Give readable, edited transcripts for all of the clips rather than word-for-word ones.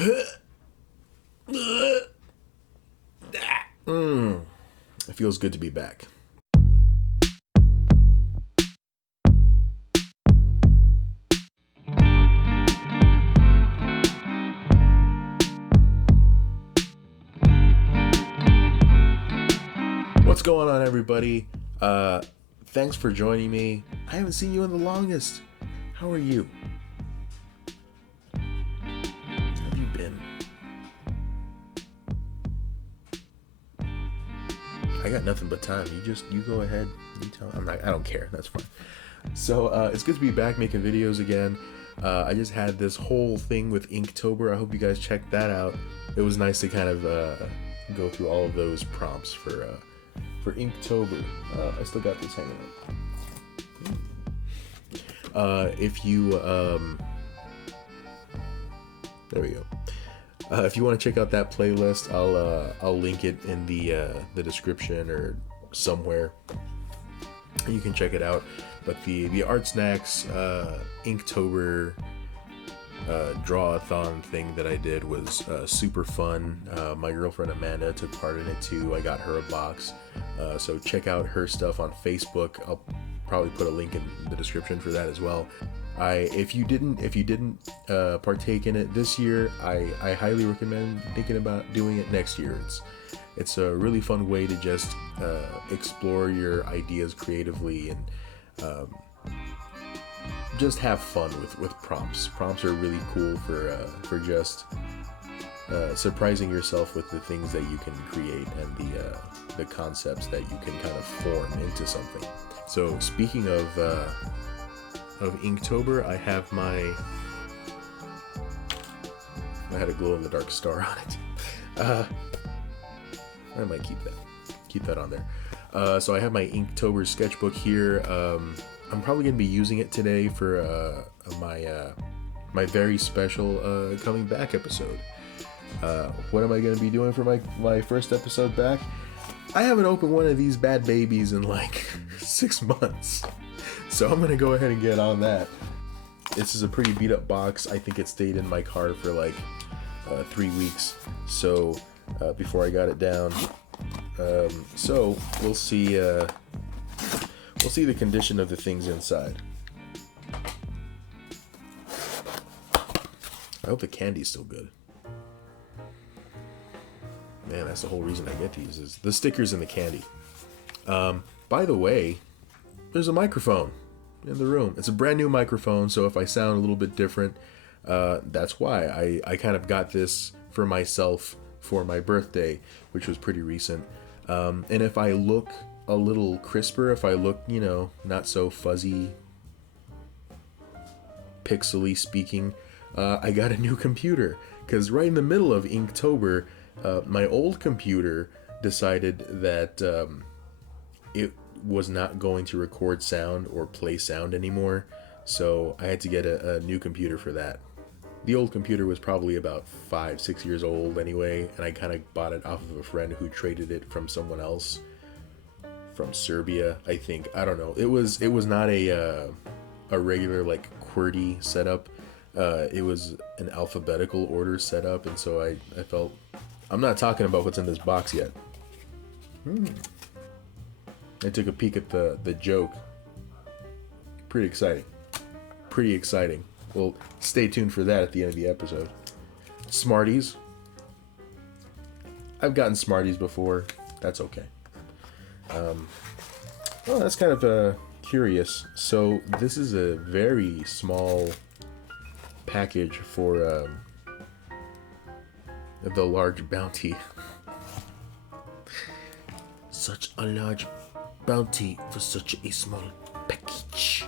It feels good to be back. What's going on, everybody? Thanks for joining me. I haven't seen you in the longest. How are you? How have you been? I got nothing but time. You go ahead. You tell. I don't care. That's fine. So it's good to be back making videos again. I just had this whole thing with Inktober. I hope you guys checked that out. It was nice to kind of go through all of those prompts for Inktober. I still got this hanging out. If you there we go. If you want to check out that playlist, I'll link it in the description or somewhere. You can check it out. But the Artsnacks Inktober draw-a-thon thing that I did was super fun. My girlfriend Amanda took part in it too. I got her a box. So check out her stuff on Facebook. I'll probably put a link in the description for that as well. If you didn't partake in it this year, I highly recommend thinking about doing it next year. It's a really fun way to just explore your ideas creatively and just have fun with prompts. Prompts are really cool for just surprising yourself with the things that you can create and the concepts that you can kind of form into something. So speaking of Inktober, I had a glow-in-the-dark star on it. I might keep that on there. So I have my Inktober sketchbook here. I'm probably gonna be using it today for my very special coming back episode. What am I gonna be doing for my first episode back? I haven't opened one of these bad babies in like 6 months. So I'm gonna go ahead and get on that. This is a pretty beat up box. I think it stayed in my car for like 3 weeks. So before I got it down. So we'll see the condition of the things inside. I hope the candy's still good. Man, that's the whole reason I get these, is the stickers and the candy. By the way, there's a microphone in the room. It's a brand new microphone, so if I sound a little bit different, that's why. I kind of got this for myself for my birthday, which was pretty recent. And if I look a little crisper, if I look, not so fuzzy, pixely speaking, I got a new computer. Because right in the middle of Inktober, my old computer decided that it was not going to record sound or play sound anymore, so I had to get a new computer for that. The old computer was probably about 5-6 years old anyway, and I kind of bought it off of a friend who traded it from someone else from Serbia, I think. I don't know. It was not a regular like QWERTY setup. It was an alphabetical order setup, and so I felt, I'm not talking about what's in this box yet. I took a peek at the joke. Pretty exciting. Well, stay tuned for that at the end of the episode. Smarties. I've gotten Smarties before. That's okay. Well, that's kind of curious. So this is a very small package for the large bounty. Such a large bounty for such a small package.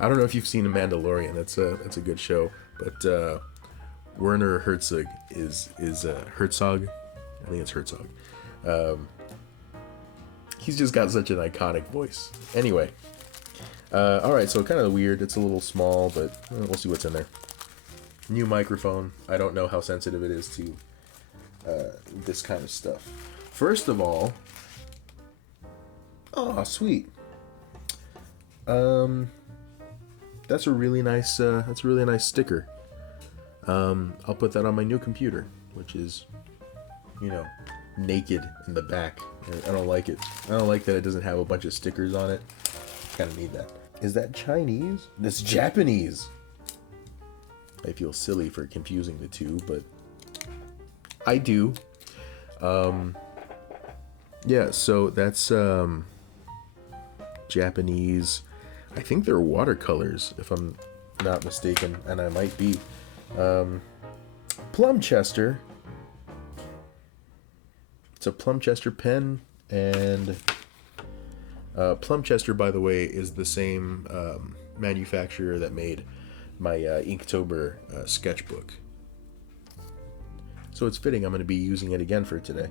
I don't know if you've seen The Mandalorian. That's a good show, but Werner Herzog is Herzog. I think it's Herzog. He's just got such an iconic voice. Anyway, all right. So kind of weird. It's a little small, but we'll see what's in there. New microphone. I don't know how sensitive it is to this kind of stuff. First of all, oh sweet. That's a really nice sticker. I'll put that on my new computer, which is, you know, naked in the back. I don't like it. I don't like that it doesn't have a bunch of stickers on it. Kind of need that. Is that Chinese? That's Japanese. I feel silly for confusing the two, but I do. Yeah, so that's Japanese. I think they're watercolors, if I'm not mistaken, and I might be. Plumchester. It's a Plumchester pen, and Plumchester, by the way, is the same manufacturer that made my Inktober sketchbook. So it's fitting I'm going to be using it again for today.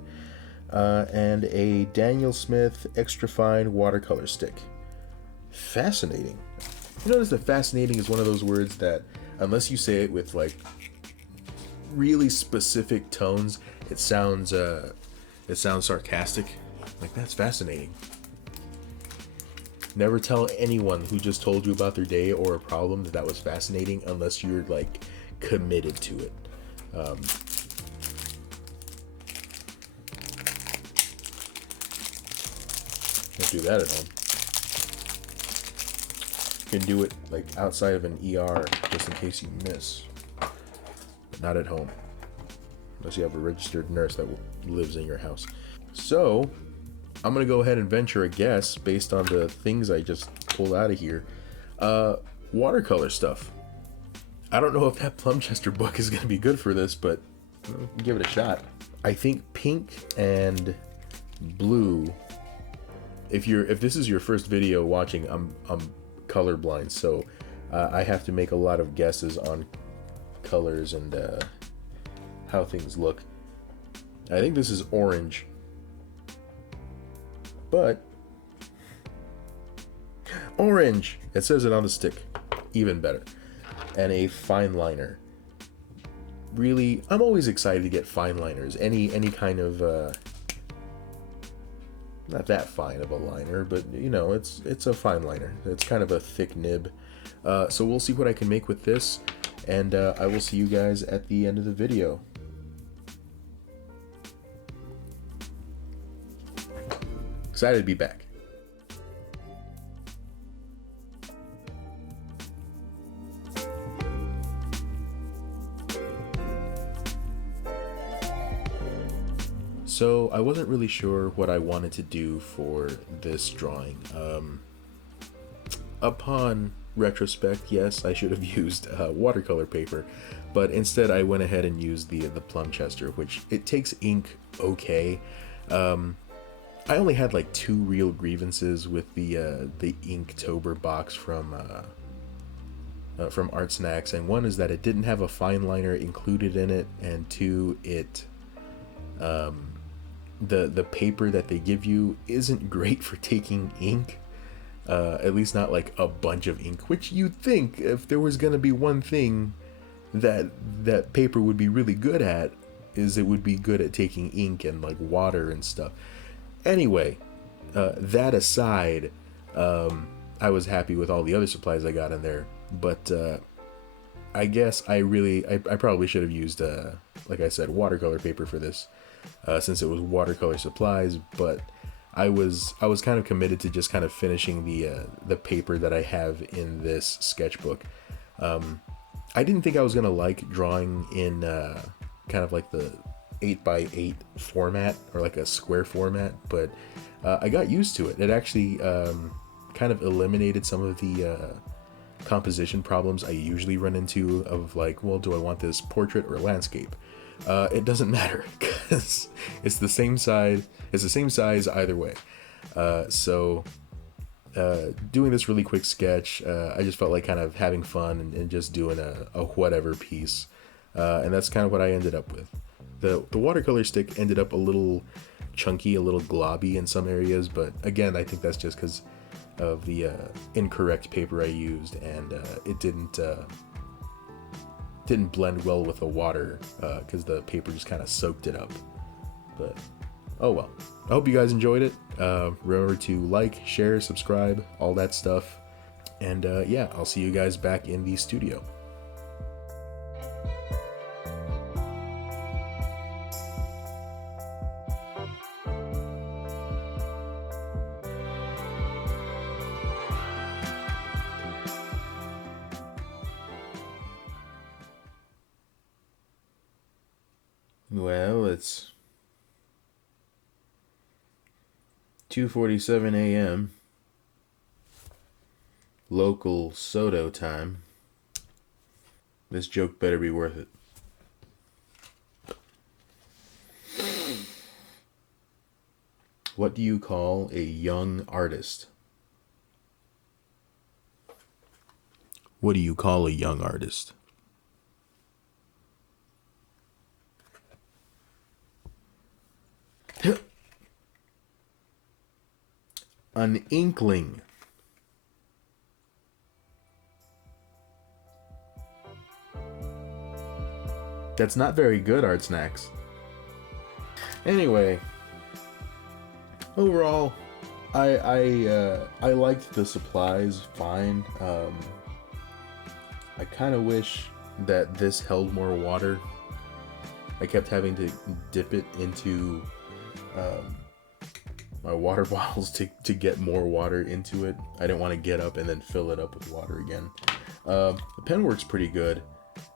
And a Daniel Smith extra fine watercolor stick. Fascinating. You notice that fascinating is one of those words that, unless you say it with like really specific tones, it sounds sarcastic. Like, that's fascinating. Never tell anyone who just told you about their day or a problem that was fascinating unless you're like committed to it. Don't do that at home. You can do it like outside of an ER just in case you miss, but not at home unless you have a registered nurse that lives in your house. So I'm gonna go ahead and venture a guess based on the things I just pulled out of here. Watercolor stuff. I don't know if that Plumchester book is gonna be good for this, but give it a shot. I think pink and blue. If this is your first video watching, I'm colorblind, so I have to make a lot of guesses on colors and how things look. I think this is orange, but orange. It says it on the stick. Even better. And a fine liner. Really, I'm always excited to get fine liners. Any kind of not that fine of a liner, but you know, it's a fine liner. It's kind of a thick nib. So we'll see what I can make with this, and I will see you guys at the end of the video. Excited to be back. So I wasn't really sure what I wanted to do for this drawing. Upon retrospect, yes, I should have used watercolor paper, but instead I went ahead and used the Plumchester, which it takes ink okay. I only had like 2 real grievances with the Inktober box from Artsnacks, and one is that it didn't have a fine liner included in it, and 2, it the paper that they give you isn't great for taking ink, at least not like a bunch of ink, which you'd think if there was gonna be one thing that paper would be really good at, is it would be good at taking ink and like water and stuff. Anyway, that aside, I was happy with all the other supplies I got in there, but I guess I probably should have used like I said, watercolor paper for this, since it was watercolor supplies. But I was kind of committed to just kind of finishing the paper that I have in this sketchbook. I didn't think I was gonna like drawing in kind of like the 8x8 format, or like a square format, but I got used to it. It actually kind of eliminated some of the composition problems I usually run into of like, well, do I want this portrait or landscape? It doesn't matter, because it's the same size. It's the same size either way. So doing this really quick sketch, I just felt like kind of having fun and just doing a whatever piece, and that's kind of what I ended up with. The watercolor stick ended up a little chunky, a little globby in some areas, but again, I think that's just because of the incorrect paper I used, and it didn't blend well with the water, because the paper just kind of soaked it up. But oh well. I hope you guys enjoyed it. Remember to like, share, subscribe, all that stuff, and yeah, I'll see you guys back in the studio. Well, it's 2:47 a.m. local Soto time. This joke better be worth it. What do you call a young artist? What do you call a young artist? An inkling. That's not very good, Artsnacks. Anyway, overall, I liked the supplies fine. I kind of wish that this held more water. I kept having to dip it into my water bottles to get more water into it. I didn't want to get up and then fill it up with water again. The pen works pretty good.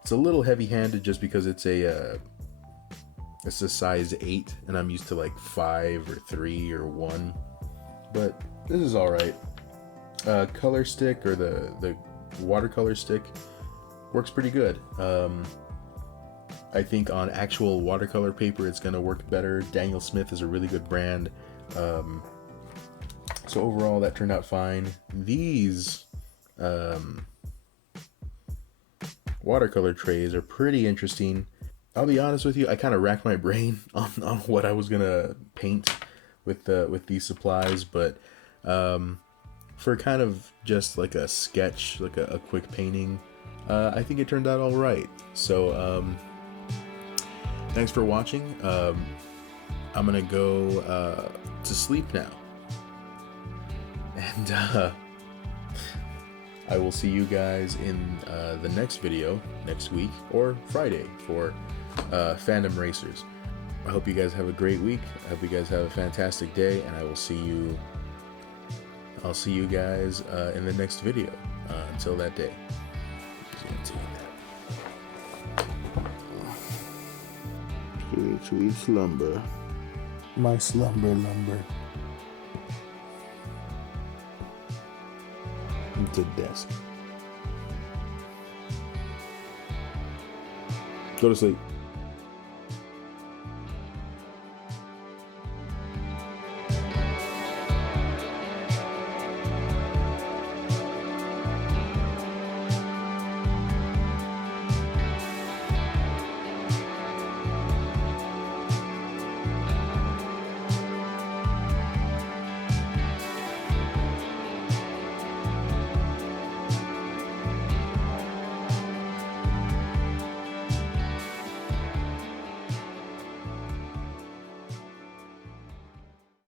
It's a little heavy-handed just because it's a size 8 and I'm used to like 5 or 3 or 1, but this is all right. Color stick, or the watercolor stick, works pretty good. I think on actual watercolor paper it's gonna work better. Daniel Smith is a really good brand. So overall that turned out fine. These watercolor trays are pretty interesting. I'll be honest with you, I kind of racked my brain on what I was gonna paint with these supplies, but for kind of just like a sketch, like a quick painting, I think it turned out all right. So thanks for watching. I'm gonna go to sleep now, and I will see you guys in the next video next week or Friday for Fandom Racers. I hope you guys have a great week. I hope you guys have a fantastic day, and I will see you. I'll see you guys in the next video. Until that day. Sweet, sweet slumber. My slumber lumber. To desk. Go to sleep.